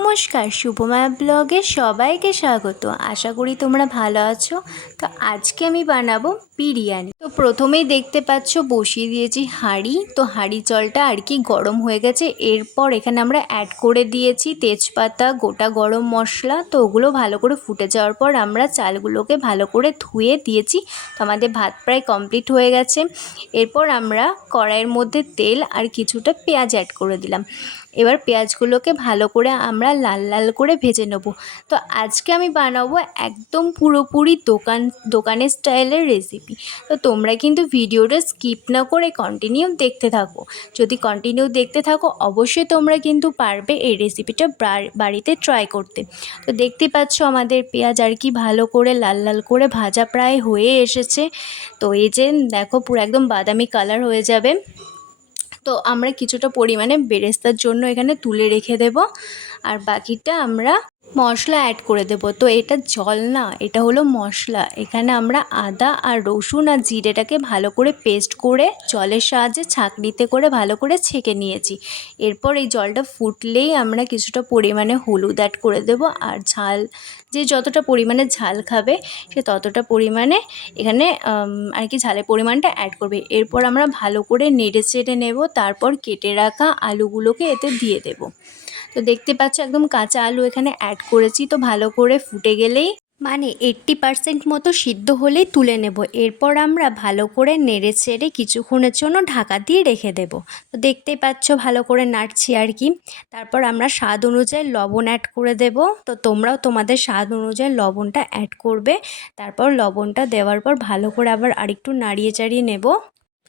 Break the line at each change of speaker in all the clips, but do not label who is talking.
নমস্কার শুভমা ব্লগে সবাইকে স্বাগত। আশা করি তোমরা ভালো আছো। তো আজকে আমি বানাবো বিরিয়ানি। তো প্রথমেই দেখতে পাচ্ছ বসিয়ে দিয়েছি হাঁড়ি। তো হাঁড়ি জলটা আর কি গরম হয়ে গেছে। এরপর এখানে আমরা অ্যাড করে দিয়েছি তেজপাতা, গোটা গরম মশলা। তো ওগুলো ভালো করে ফুটে যাওয়ার পর আমরা চালগুলোকে ভালো করে ধুয়ে দিয়েছি। তো আমাদের ভাত প্রায় কমপ্লিট হয়ে গেছে। এরপর আমরা কড়াইয়ের মধ্যে তেল আর কিছুটা পেঁয়াজ অ্যাড করে দিলাম। এবার পেঁয়াজগুলোকে ভালো করে আমরা লাল লাল করে ভেজে নেব। তো আজকে আমি বানাবো একদম পুরোপুরি দোকান, দোকানের স্টাইলের রেসিপি তো তোমরা কিন্তু ভিডিওটা স্কিপ না করে কন্টিনিউ দেখতে থাকো। যদি কন্টিনিউ দেখতে থাকো, অবশ্যই তোমরা কিন্তু পারবে এই রেসিপিটা বাড়িতে ট্রাই করতে। তো দেখতে পাচ্ছ আমাদের পেঁয়াজ আর কি ভালো করে লাল লাল করে ভাজা প্রায় হয়ে এসেছে। তো এই যে দেখো পুরো একদম বাদামি কালার হয়ে যাবে। তো আমরা কিছুটা পরিমাণে বেরেস্তার জন্য এখানে তুলে রেখে দেব। আর বাকিটা আমরা মশলা অ্যাড করে দেব। তো এটা জল না, এটা হলো মশলা। এখানে আমরা আদা আর রসুন আর জিরেটাকে ভালো করে পেস্ট করে জলের সাহায্যে ছাঁকনিতে করে ভালো করে ছেঁকে নিয়েছি। এরপর এই জলটা ফুটলেই আমরা কিছুটা পরিমাণে হলুদ অ্যাড করে দেব আর ঝাল, যে যতটা পরিমাণে ঝাল খাবে সে ততটা পরিমাণে এখানে আর কি ঝালের পরিমাণটা অ্যাড করবে। এরপর আমরা ভালো করে নেড়ে চেড়ে নেব, তারপর কেটে রাখা আলুগুলোকে এতে দিয়ে দেব। তো দেখতে পাচ্ছ একদম কাঁচা আলু এখানে অ্যাড করেছি, তো ভালো করে ফুটে গেলেই মানে এইট্টি পারসেন্ট মতো সিদ্ধ হলেই তুলে নেব। এরপর আমরা ভালো করে নেড়ে চেড়ে কিছুক্ষণের জন্য ঢাকা দিয়ে রেখে দেব। তো দেখতেই পাচ্ছ ভালো করে নাড়ছি আর কি। তারপর আমরা স্বাদ অনুযায়ী লবণ অ্যাড করে দেব। তো তোমরাও তোমাদের স্বাদ অনুযায়ী লবণটা অ্যাড করবে। তারপর লবণটা দেওয়ার পর ভালো করে আবার আরেকটু নাড়িয়ে চাড়িয়ে নেব।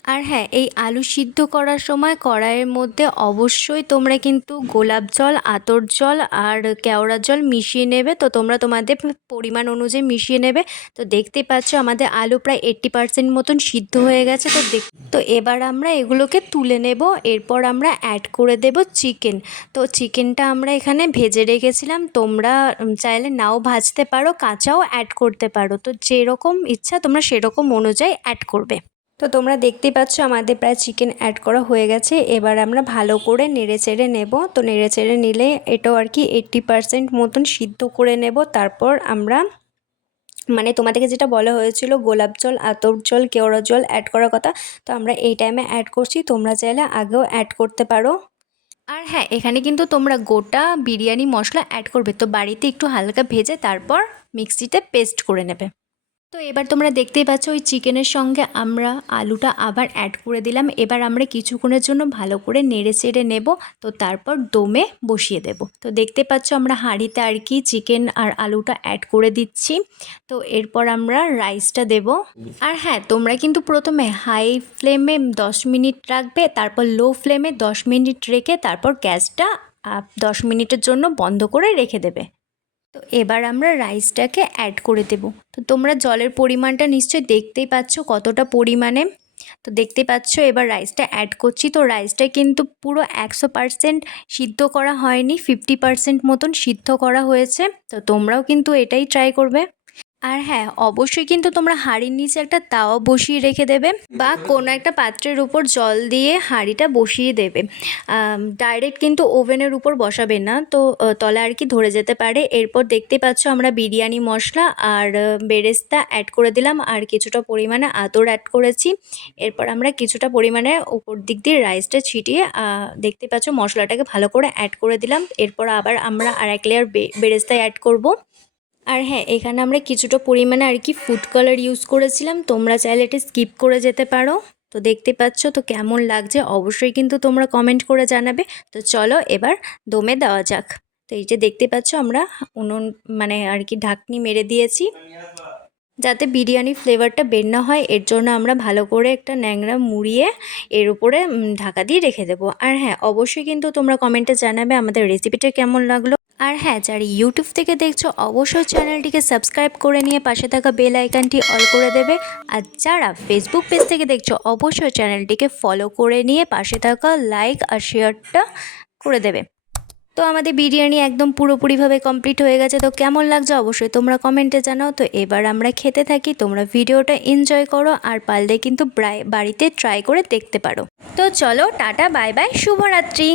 আর হ্যাঁ এই আলু সিদ্ধ করার সময় কড়াইয়ের মধ্যে অবশ্যই তোমরা কিন্তু গোলাপ জল, আতর জল আর কেওড়া জল মিশিয়ে নেবে। তো তোমরা তোমাদের পরিমাণ অনুযায়ী মিশিয়ে নেবে। তো দেখতেই পাচ্ছ আমাদের আলু প্রায় এইট্টি পারসেন্ট মতন সিদ্ধ হয়ে গেছে। তো দেখ, তো এবার আমরা এগুলোকে তুলে নেব। এরপর আমরা অ্যাড করে দেব চিকেন তো চিকেনটা আমরা এখানে ভেজে রেখেছিলাম। তোমরা চাইলে নাও ভাজতে পারো, কাঁচাও অ্যাড করতে পারো। তো যেরকম ইচ্ছা তোমরা সেরকম অনুযায়ী অ্যাড করবে। তো তোমরা দেখতেই পাচ্ছ আমাদের প্রায় চিকেন অ্যাড করা হয়ে গেছে। এবার আমরা ভালো করে নেড়ে চেড়ে নেব। তো নেড়ে চেড়ে নিলে এটাও আর কি এইট্টি পারসেন্ট মতন সিদ্ধ করে নেব। তারপর আমরা মানে তোমাদেরকে যেটা বলা হয়েছিল, গোলাপ জল, আতর জল, কেওড়া জল অ্যাড করার কথা, তো আমরা এই টাইমে অ্যাড করছি। তোমরা চাইলে আগেও অ্যাড করতে পারো। আর হ্যাঁ এখানে কিন্তু তোমরা গোটা বিরিয়ানি মশলা অ্যাড করবে। তো বাড়িতে একটু হালকা ভেজে তারপর মিক্সিতে পেস্ট করে নেবে। তো এবার তোমরা দেখতেই পাচ্ছ, ওই চিকেনের সঙ্গে আমরা আলুটা আবার অ্যাড করে দিলাম। এবার আমরা কিছুক্ষণের জন্য ভালো করে নেড়ে চেড়ে নেব, তো তারপর দমে বসিয়ে দেব। তো দেখতে পাচ্ছ, আমরা হাঁড়িতে আর কি চিকেন আর আলুটা অ্যাড করে দিচ্ছি। তো এরপর আমরা রাইসটা দেব। আর হ্যাঁ তোমরা কিন্তু প্রথমে হাই ফ্লেমে দশ মিনিট রাখবে, তারপর লো ফ্লেমে দশ মিনিট রেখে তারপর গ্যাসটা দশ মিনিটের জন্য বন্ধ করে রেখে দেবে। তো এবার আমরা রাইসটাকে অ্যাড করে দেব। তো তোমরা জলের পরিমাণটা নিশ্চয়ই দেখতেই পাচ্ছ কতটা পরিমাণে। তো দেখতে পাচ্ছ এবার রাইসটা অ্যাড করছি। তো রাইসটা কিন্তু পুরো একশো পারসেন্ট সিদ্ধ করা হয়নি ফিফটি পারসেন্ট মতন সিদ্ধ করা হয়েছে। তো তোমরাও কিন্তু এটাই ট্রাই করবে। আর হ্যাঁ অবশ্যই কিন্তু তোমরা হাঁড়ির নিচে একটা তাওয়া বসিয়ে রেখে দেবে বা কোনো একটা পাত্রের উপর জল দিয়ে হাঁড়িটা বসিয়ে দেবে। ডাইরেক্ট কিন্তু ওভেনের উপর বসাবে না। তো তলে আর কি ধরে যেতে পারে। এরপর দেখতে পাচ্ছ আমরা বিরিয়ানি মশলা আর বেরেস্তা অ্যাড করে দিলাম। আর কিছুটা পরিমাণে আতর অ্যাড করেছি। এরপর আমরা কিছুটা পরিমাণে উপর দিক দিয়ে রাইসটা ছিটিয়ে দেখতে পাচ্ছ মশলাটাকে ভালো করে অ্যাড করে দিলাম। এরপর আবার আমরা আর এক লেয়ার বেরেস্তা অ্যাড করব। আর হ্যাঁ এখানে আমরা কিছুটা পরিমাণে আর কি ফুড কালার ইউজ করেছিলাম। তোমরা চাইলে এটা স্কিপ করে যেতে পারো। তো দেখতে পাচ্ছ তো কেমন লাগছে, অবশ্যই কিন্তু তোমরা কমেন্ট করে জানাবে। তো চলো এবার দমে দেওয়া যাক। তো এই যে দেখতে পাচ্ছ আমরা উনুন মানে আর কি ঢাকনি মেরে দিয়েছি। যাতে বিরিয়ানি ফ্লেভারটা বের না হয়, এর জন্য আমরা ভালো করে একটা ন্যাংরা মুড়িয়ে এর উপরে ঢাকা দিয়ে রেখে দেবো। আর হ্যাঁ অবশ্যই কিন্তু তোমরা কমেন্টে জানাবে আমাদের রেসিপিটা কেমন লাগল। আর হ্যাঁ যারা ইউটিউব থেকে দেখছ, অবশ্যই চ্যানেলটিকে সাবস্ক্রাইব করে নিয়ে পাশে থাকা বেল আইকনটি অল করে দেবে। আর যারা ফেসবুক পেজ থেকে দেখছ, অবশ্যই চ্যানেলটিকে ফলো করে নিয়ে পাশে থাকা লাইক আর শেয়ারটা করে দেবে। তো আমাদের বিরিয়ানি একদম পুরোপুরিভাবে কমপ্লিট হয়ে গেছে। তো কেমন লাগছে অবশ্যই তোমরা কমেন্টে জানাও। তো এবার আমরা খেতে থাকি। তোমরা ভিডিওটা এনজয় করো আর পারলে কিন্তু বাড়িতে ট্রাই করে দেখতে পারো। তো চলো, টাটা বাই বাই শুভরাত্রি।